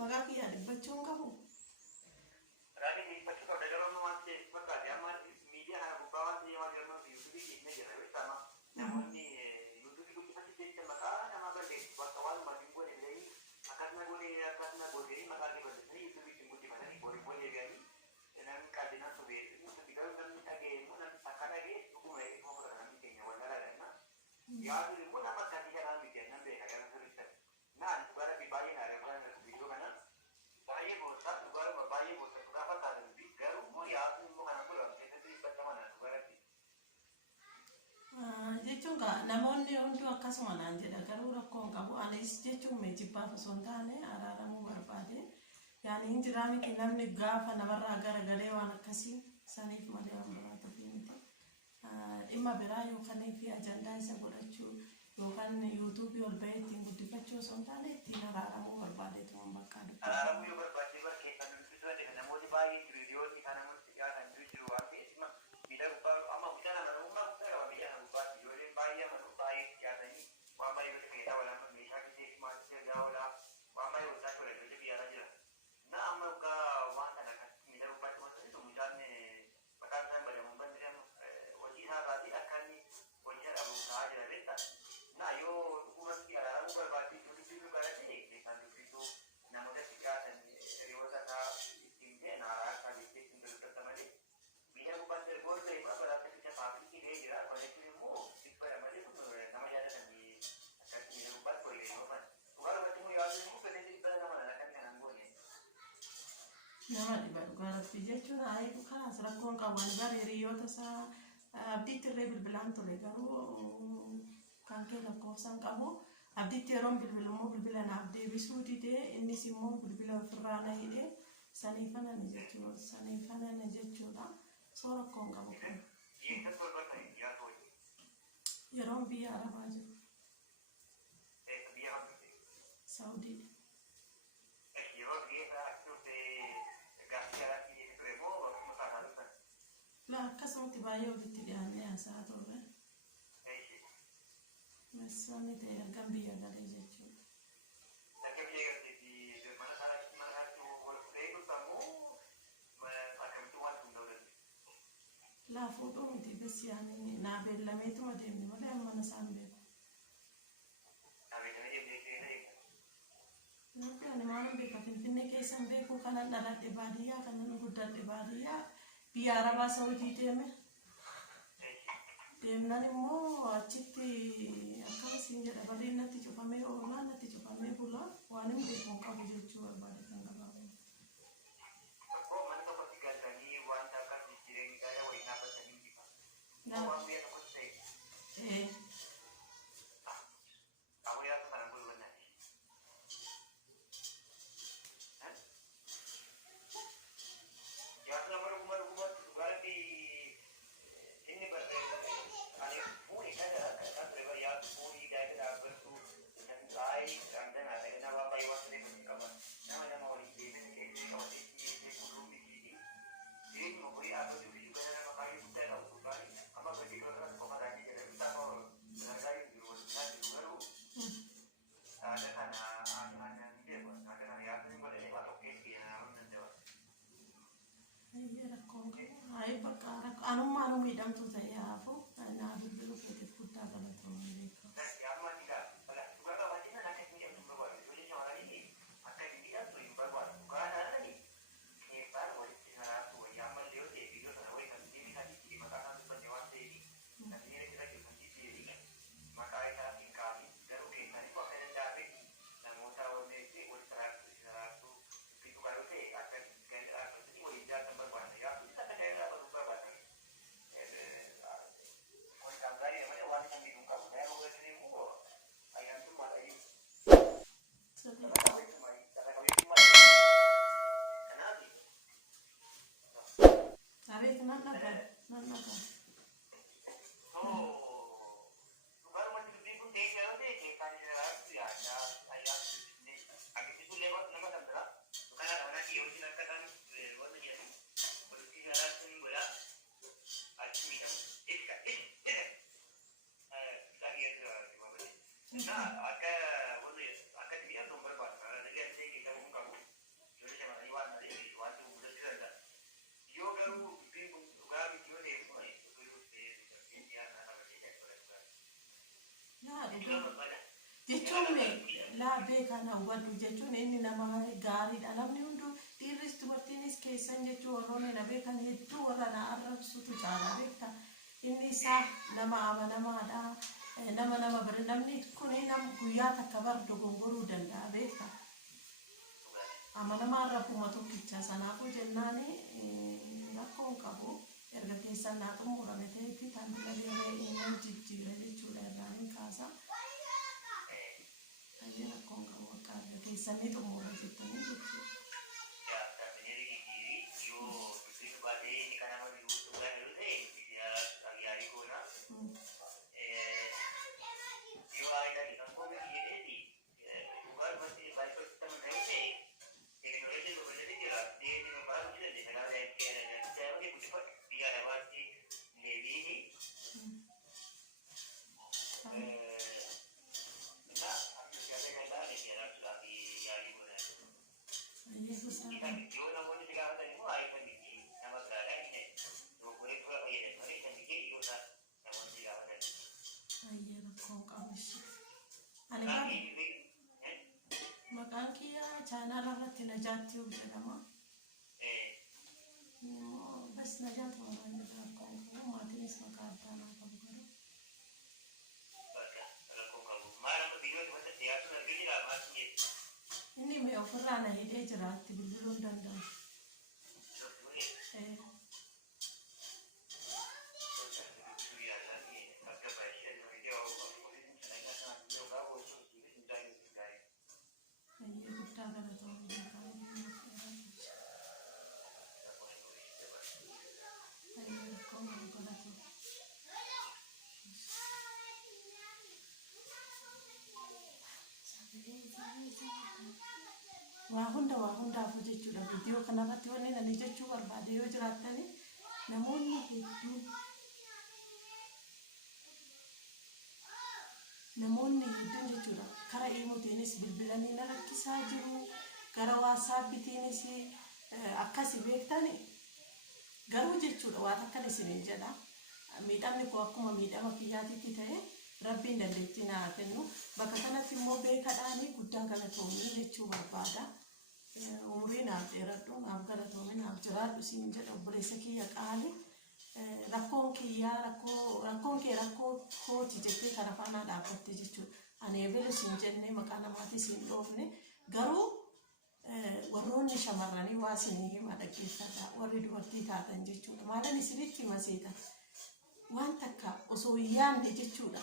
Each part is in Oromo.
Magaki ya bachon kamu. Rani ni pacu kalau dalam rumah macam maka dia mah media harus bawa dia macam mana YouTube ini je lah, sama. Namun ni YouTube itu kita cerita maka nama berdeh. Wartawan masih boleh beli. Akarnya boleh maka dia berdeh. YouTube itu mesti mana ni boleh dia ni. Dan kadina tu be. Itu kita kan kita ke mana takkan lagi. Hukum lagi hukum orang ni kena wala lah na. Ya tu pun apa tadi kan ni dia nanti akan cerita. Nah, baru dibayar ada orang video mana. Bayar bosan, baru bayar bosan. Berapa kali lebih? Garu mau ya, aku mau kan aku lah. Jadi macam mana? Baru ni. Jechuun namoonni hundi akkasuma naan jedha garuu rakkoon qabu anis jechuun meejjibbaa osoo hin taane araaramuu barbaade yaani hin jiraa miti namni gaafa namarraa garagalee waan akkasii saniif malee waan biraatu fi miti dhimma biraa yookaan fi ajandaa isa godhachuu yookaan yuutuubii ol bahee ittiin guddifachuu osoo hin taane ittiin araaramuu barbaadeetu waan bakka adda. Araaramuu yoo barbaadee bakkee kan nuti dha namoonni baay'ee hiriyoonni kan namoonni dhiyaatan jiru waan ta'eef miidhaguu amma guddaa nama namummaa guddaa qaba biyya nama gubbaatti ijoolleen baay'ee amanuu baay'ee dhiyaatanii waan baay'ee walitti keessaa walaama meeshaa gisee maatii ergaa walaa waan baay'ee walitti akka walitti biyyaarra jira. Na amma waan kana kan miidhaguu gubbaatti waan ta'eef mucaan maqaan isaan badamuun bandiran hojii isaa baatee akka inni hojii isaa dhabu ta'aa jira beektaa. Na yoo dhugumatti araaramuu barbaadee dubbisuu kana ta'e kan dubbisuu namoota dhiyaatan hiriyoota isaa ittiin ta'e naaraa akka beektee ittiin dubbata malee miidhaguu gubbaatti ergoon ta'e baraata biyya faafii ta'ee jira. Kunis immoo dhibba malee nama yaadatanii akkatti miidhaguu gubbaatti waliin oofan. Dhugaadhumatti immoo yaaduu immoo fedhee dhibba nama kan kanan goone. Nama dhiba dhugaadhaatti jechuun haayee kanas rakkoon qaban bara hiriyoota isaa abdiitti irree bilbilaan ture garuu kan kee lakkoofsaan qabu abdiitti yeroon bilbilummoo bilbila naaf deebisuu didee innis immoo bilbila ofirraa na hidhee saniifanan jechuudha. Soo rakkoon qabu kun. Yeroon biyya Arabaa jiru. Saudii. La akkasumatti baay'ee walitti dhiyaannee haasaa turre. Messoonni ta'e ergan biyya galee jechuudha. Akka biyya galee mana isaatti wal fudhee dhufamuu akkamitti waan hin ta'u. La fuudhuu miti bes yaani naa beellameetuma deemne malee amma mana isaan beeku. Namni waan beekaa Finfinnee keessan beeku kanan dhaladhe baadiyyaa kanan guddadhe baadiyyaa biyya Arabaa Saawudii deemnaan immoo achitti akkasiin jedha barreen natti cufamee oolaa natti cufamee bulaa waan hin beekuun qabu jechuu barbaade kan gabaabaa. Akkoo mana tokkotti galtanii waan akka jireenyaa waliin dhaabbatanii jiru. Waan biyya tokkotti ta'e. Awwayaa kana gulgulnaa. Yaadna maruguma dhugaatti inni ani fuuni kana kan beekaa yaadu fuuni gaa'ela dhaabbattu kan taa'ee kan danaa ta'e nama baay'ee waan ta'eef ni qaba. Nama waliin deemee keessee qabatee kunuunni jiidhi. Jireenya mokorii dhaabbachuu fi gara nama baay'ee guddaa qabu gurbaani amma gadi irra qofa taa'ee jedhamu isaa gargaaraa jiru waliin jiru garuu haala kana aannan ni beeku haala kana yaadni malee waa tokkeetti nama danda'a. Hayi bakka anummaan miidhamtu ta'e hafu naa bilbilu keetiif guddaa galatoomuu beeku. Amma dhiigaa dhugaa qabaatee akka hin miidhamtu barbaadu yoo jecha waraanii akka hin miidhamtu hin barbaadu. Dhugaa dhaadhanii keessaan walitti saraartu wayyaa ammallee yoo ta'e biyyoo sana wayii kan deebii isaanii maqaa isaan dubbanne waan ta'eef kan inni irra keessatti deebii maqaa isaatiin kaa'anii garuu keessanii akka danda'ame namoota walitti saraartu dhugaa yoo ta'e akka ganda dhaabbatanii waliin jiraatan barbaadu. Abet nanaga. Nah, agak dia nomor berapa? Ada dia kamu jechuun laabee kana hubadhu jechuun inni nama gaariidha namni hunduu dhiirris dubartiinis keessan jechuun warroonni na beekan hedduu warra na arrabsutu caala beekta inni isaa nama amanamaadha nama bari namni kun nama guyyaa takka bar dogongoruu danda'a beekta amanamaa rabbuma tokkicha sanaafuu jennaani rakkoon qabu erga keessan naa xumurame ta'etti kan bilalee inni jijjiira jechuudha irraa hin kaasa. Ayer con cabo que sanito como resistente. Ya, también el yo estoy para ni kana ma ni utu ga ni de ya agari ko na. Yo ay da kan ko ni de di. Ugar basi bai ko tam nahi de. Technology ko bole de la de no ba ni de na de que na de se ni kuch par biya na basi ne bi ni. Yo no voy a llegar a tener ahí con mi nada más la ley no puede por ahí de no es que yo no voy a llegar a tener Ayer con cabish. Ani makan kiya channel rratti najati ujedama. Bas najat wala ko matinis makadana kabaro. Baka ko ko mara video to bata ya to ngi la ma ni Ini me offerra na hide jirati bilbilun danda. Wahunda afu jechuudha video kanarratti wanni nani jechuu barbaade yoo jiraatani namoonni hedduun jechuudha kara imuutiinis bilbilanii na rakkisaa jiru gara waasaapitiinis akkasi beektani garuu jechuudha waan akkan isiniin jedha miidhamni koo akkuma miidhama kiyyaatitti ta'e rabbiin dandeettii naa kennu bakka kanatti immoo beekadhaanii guddaa galatoomii jechuu barbaada. Umriin naaf dheeradhu naaf galatoomi naaf jiraadhu siin jedha obboleessa kiyya qaali rakkoon kee rakkoo kooti jettee kana faana dhaabbatte jechuudha. Ani eebele siin jennee maqaa namaatii siin dhoofne garuu warroonni shamarranii waa isinii hima dhaggeeffata warri dubartii taatan jechuudha. Maalan isinitti maseeta waan takka osoo hin yaadne jechuudha.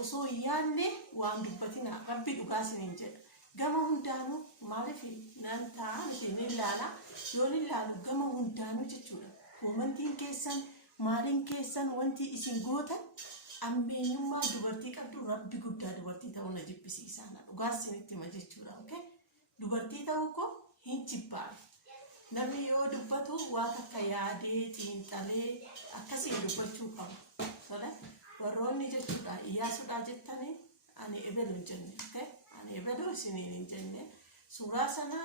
Osoo hin yaadne waan dubbatina rabbi dhugaa isiniin jedha. Gama hundaanuu maaliif nan ta'an isin ilaala yoon ilaalu gama hundaanuu jechuudha. Komantiin keessan maaliin keessan wanti isin gootan ammeenyummaa dubartii qabdu rabbi guddaa dubartii ta'uu na jibbisiisaana dhugaa isinitti hima jechuudha. Okay dubartii ta'uu koo hin jibbaan namni yoo dubbatu waan akka yaadee xiinxalee akkasii dubbachuu qaba. Warroonni jechuudha iyyaasuudhaa jettanii ani ebelu hin jenne. Okay Ebedo isiniin jenne suuraa sana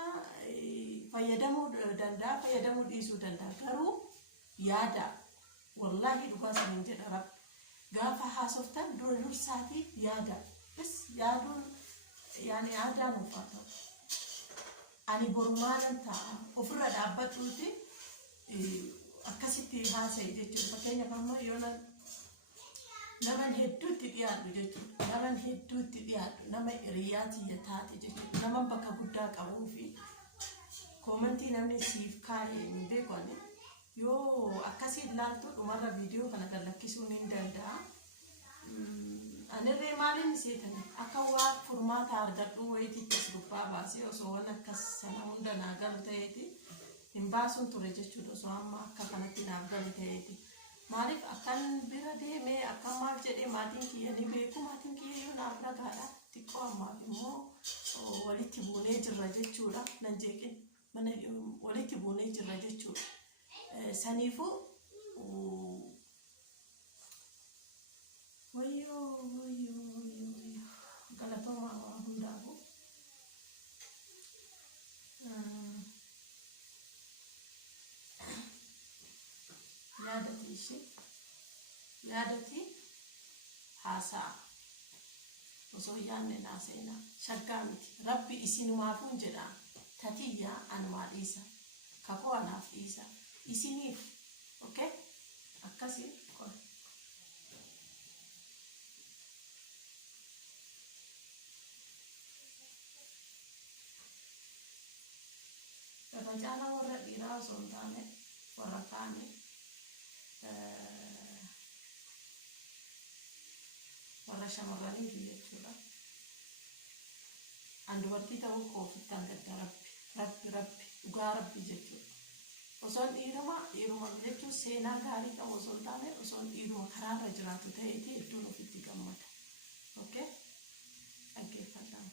fayyadamuu danda'a fayyadamuu dhiisuu danda'a garuu yaada wallahi dhugaa isiniin jedha rabbi gaafa haasoftan dura dursaatii yaada bis yaaduun yaani yaadaan uffata ani bormaanan ta'a ofirra dhaabbatuuti akkasitti haasa'e jechuudha fakkeenyaaf amma yoona naman hedduutti dhiyaatu jechuudha. Naman hedduutti dhiyaatu nama hiriyaati taate jechuudha. Naman bakka guddaa qabuu fi komantii namni siif kaa'e hin beekne yoo akkasii ilaaltu dhumarra viidiyoo kana gallakkisuu ni danda'a. Anirree maaliin seetani akka waa furmaata argadhu wayitiittis gubbaa baasee osoo waan akkas sana hunda naa galu ta'eeti hin baasuun ture jechuudha osoo amma akka kanatti naaf galu ta'eeti. Maaliif akkan bira deemee akka maal jedhee maatiin kiyya ni beeku maatiin kiyya yoo naaf dhagaadha xiqqoo ammaaf immoo walitti buunee jirra jechuudha nan jeeqin mana walitti buunee jirra jechuudha saniifuu wayyoo galatooma waa hundaafu yaadati haasa'a osoo yaanne naaseena shaggaa miti rabbi isinumaafuu jedha tatiyyaa anumaa dhiisa kakoo anaaf dhiisa isiniif okay akkasii qol Rajana warra dhiiraa osoo hin taane warra kaanii warra shamarraniif jechuudha. An dubartii ta'uu koofitti hangadda rabbi dhugaa rabbi jechuudha. Osoon dhiiruma jechuun seenaa gaarii qabu osoo hin taane osoon dhiiruma karaarra jiraatu ta'eeti hedduun ofitti gammada. Okay? Dhaggeeffadhaan.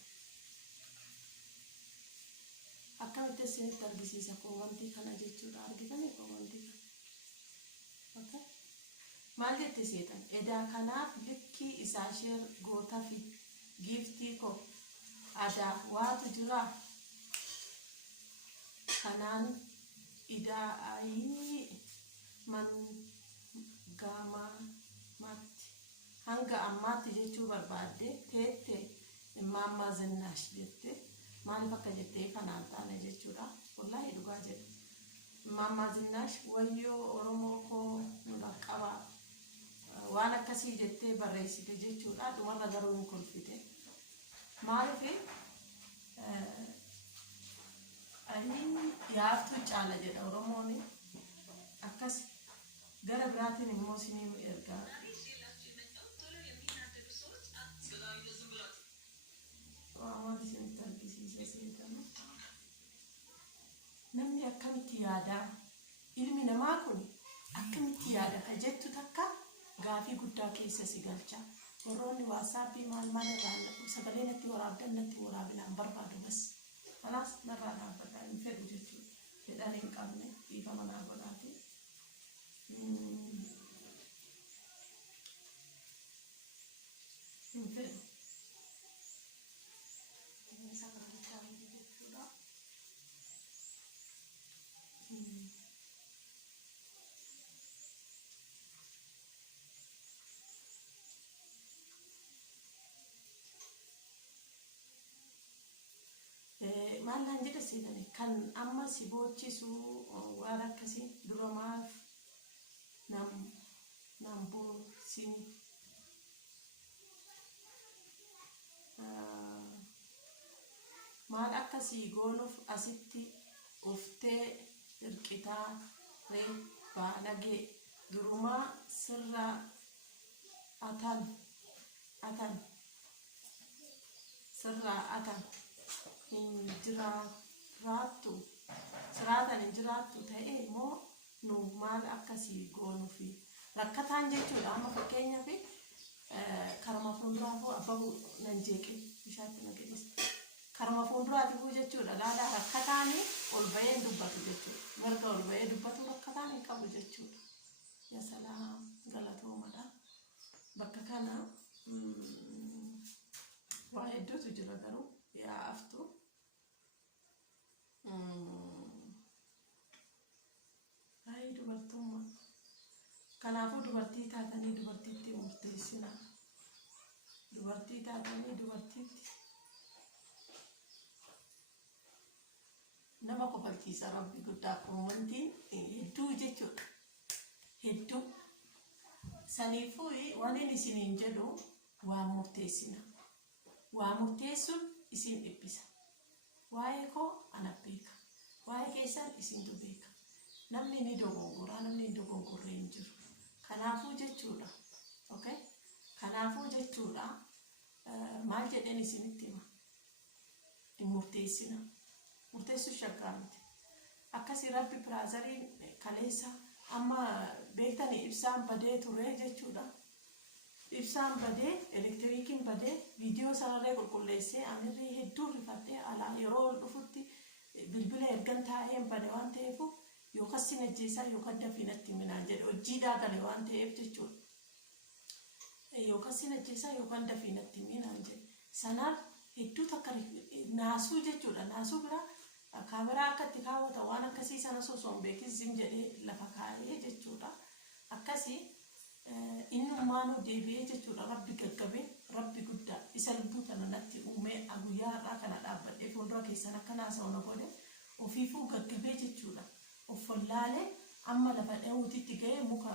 Akkamitti isinitti argisiisa koowwantii kana jechuudha argitanii koowwantii kana. Okay? Maal jette seetan edaa kanaaf likkii isaa sheer goota fi giiftii koo adaa waatu jira kanaan idaa ayii man gama matti hanga ammaatti jechuu barbaadde teette immaammaa zinnash jette maaliif akka jettee kanaan taane jechuudha wallahi dhugaa jedhe immaammaa zinnash wayyoo oromoo koo nu dhaqqabaa waan akkasii jettee barreessite jechuudha dhumarra garuu hin kolfite maaliif ayin yaaftu caala jedha oromoon akkas gara biraatiin immoo sinii ergaa waamati isinitti argisiise seetama namni akkamitti yaadaa ilmi namaa kun akkamitti yaada ka jettu takka gaafii guddaa keessa si galcha warroonni waatsaappii maal irraa sagalee natti waraabdan natti waraabinaan barbaadu bas kanaas narraa dhaabbadhaa hin fedhu jechuudha fedhan hin qabne dhiifama naa godhaate hin fedhu jechuudha. Maalaan jedhe seetani kan amma si boochisu waan akkasii duramaaf nam boosini maal akkasii goonuuf asitti uftee hirqitaa ree baanagee durumaa sirraa atan sirraa atan injiraattu siraatan injiraattu ta'e immoo nu maal akkasii goonuufi rakkataan jechuudha amma fakkeenyaaf karma fuulduraafuu abbabu nan jeeqe bishaatti nageessis karma fuulduraatiifuu jechuudha laala rakkataanii ol ba'ee dubbatu jechuudha marga ol ba'ee dubbatu rakkataan hin qabu jechuudha yaa salaam galatoomadha bakka kana waa hedduutu jira garuu yaa aftu Hai dubartummaa kanaafuu dubartii taatanii dubartiitti murteessina dubartii taatanii dubartiitti nama kofalchiisa rabbi guddaa koowwantiin hedduu jechuudha hedduu saniifuu waan inni isiniin jedhu waa murteessina waa murteessuun isin dhiphisa waa'ee koo ana beeka waa'ee keessan isintu beeka namni ni dogongora namni hin dogongorre hin jiru kanaafuu jechuudha okay kanaafuu jechuudha maal jedheen isinitti hima hin murteessina murteessuu shakkaa miti akkasii rabbi piraazariin kaleessa amma beektanii ibsaan badee ture jechuudha ibsaan badee elektiriikiin badee viidiyoo sararee qulqulleessee anirree hedduu rifadhee alaa yeroo ol dhufutti bilbila ergan taa'een bade waan ta'eef yookaan sinajjeessaa yookaan dafiinatti minaan jedhe hojii daagale waan ta'eef jechuudha yookaan sinajjeessaa yookaan dafiinatti minaan jedhe sanaaf hedduu takka naasuu jechuudha naasuu biraa kaameraa akka itti kaawwata waan akkasii sana sosoon beekisiin jedhee lafa kaa'ee jechuudha akkasii innummaanuu deebi'ee jechuudha rabbi gaggabee rabbi guddaa isa lubbuu tana natti uumee guyyaa har'aa kana dhaabbadhee fuuldura keessan akka naasa'u na godhe ofiifuu gaggabee jechuudha. Of wallaalee amma lafa dheewutitti ga'ee muka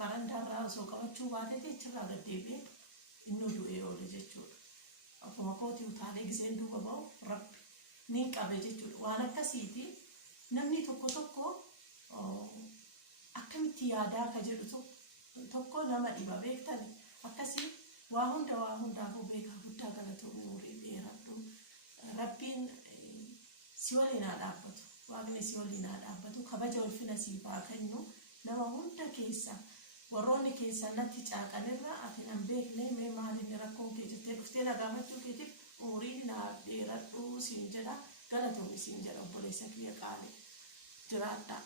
barandaarraa osoo qabachuu baatee jechirraa gaddeebi'ee inni du'ee oole jechuudha. Akkuma kootii utaalee giseen duuba ba'u rabbi niin qabe jechuudha. Waan akkasiiti namni tokko akkamitti yaadaa ka jedhu tokko nama dhiba beektani akkasii waa hundaafuu beekaa guddaa galatoomii umurii dheeradhu rabbiin si waliin haa dhaabbatu waaqni si waliin haa dhaabbatu kabaja ulfina siif haa kennu nama hunda keessa warroonni keessa natti caaqanirra ati nan beekne mee maaliin rakkoon kee jettee dhuftee na gaafachuu keetiif umurii naa dheeradhu siin jedha galatoomii siin jedha obboleessa kiyya qaalee jiraadha.